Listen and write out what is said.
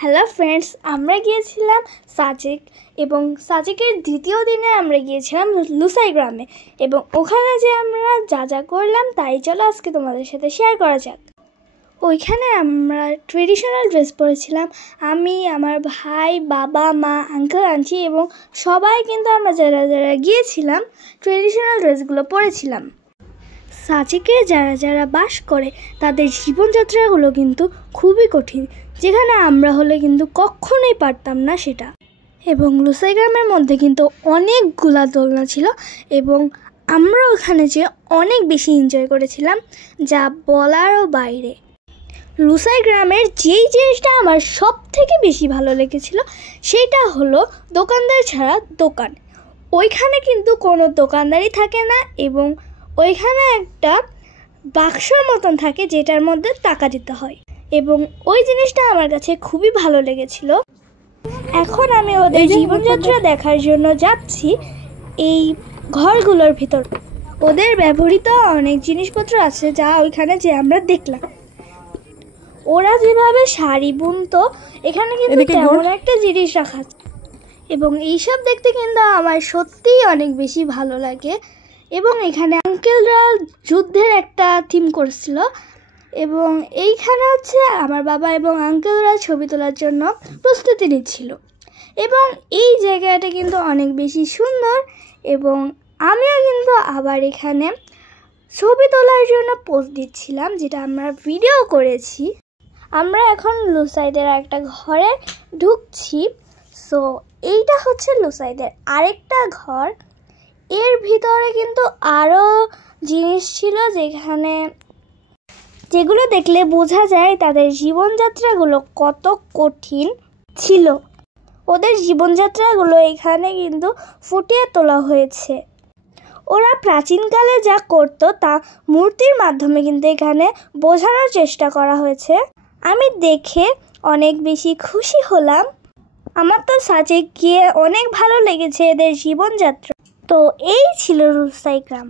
Hello friends, আমরা গিয়েছিলাম সাজেক এবং সাজেকের দ্বিতীয় দিনে আমরা গিয়েছিলাম লুসাই গ্রামে এবং ওখানে যে আমরা যা যা করলাম তাই চলো আজকে তোমাদের সাথে শেয়ার করা যাক। ওইখানে আমরা ট্রেডিশনাল ড্রেস পরেছিলাম, আমি, আমার ভাই, বাবা, মা, আঙ্কেল, আন্টি এবং সবাই কিন্তু আমরা যারা যারা গিয়েছিলাম ট্রেডিশনাল ড্রেসগুলো পরেছিলাম। সাজেকে যারা যারা বাস করে তাদের জীবনযাত্রাগুলো কিন্তু খুবই কঠিন, যেখানে আমরা হলে কিন্তু কখনোই পারতাম না সেটা। এবং লুসাই গ্রামের মধ্যে কিন্তু অনেকগুলা দোলনা ছিল এবং আমরা ওখানে যে অনেক বেশি এনজয় করেছিলাম, যা বলারও বাইরে। লুসাই গ্রামের যেই জিনিসটা আমার সব থেকে বেশি ভালো লেগেছিল সেটা হলো দোকানদার ছাড়া দোকান। ওইখানে কিন্তু কোনো দোকানদারই থাকে না এবং ওইখানে একটা বাক্সর মতন থাকে যেটার মধ্যে টাকা দিতে হয় এবং ওই জিনিসটা আমার কাছে খুবই ভালো লেগেছিল। এখন আমি ওদের জীবনযাত্রা দেখার জন্য যাচ্ছি এই ঘরগুলোর ভিতর। ওদের ব্যবহৃত অনেক জিনিসপত্র আছে যা ওইখানে যে আমরা দেখলাম। ওরা যেভাবে শাড়ি বুনতো এখানে কিন্তু তেমন একটা জিনিস রাখা আছে এবং এইসব দেখতে কিন্তু আমার সত্যিই অনেক বেশি ভালো লাগে। এবং এখানে আঙ্কেলরা যুদ্ধের একটা থিম করছিল এবং এইখানে হচ্ছে আমার বাবা এবং আঙ্কেলরা ছবি তোলার জন্য প্রস্তুতি নিচ্ছিল এবং এই জায়গাটা কিন্তু অনেক বেশি সুন্দর এবং আমিও কিন্তু আবার এখানে ছবি তোলার জন্য পোস্ট দিচ্ছিলাম, যেটা আমরা ভিডিও করেছি। আমরা এখন লুসাইদের একটা ঘরে ঢুকছি। সো এইটা হচ্ছে লুসাইদের আরেকটা ঘর। এর ভিতরে কিন্তু আরও জিনিস ছিল যেগুলো দেখলে বোঝা যায় তাদের জীবনযাত্রাগুলো কত কঠিন ছিল। ওদের জীবনযাত্রাগুলো এখানে কিন্তু ফুটিয়ে তোলা হয়েছে। ওরা প্রাচীনকালে যা করতো তা মূর্তির মাধ্যমে কিন্তু এখানে বোঝানোর চেষ্টা করা হয়েছে। আমি দেখে অনেক বেশি খুশি হলাম। আমার তো সাজেক গিয়ে অনেক ভালো লেগেছে এদের জীবনযাত্রা। তো এই ছিল লুসাই গ্রাম।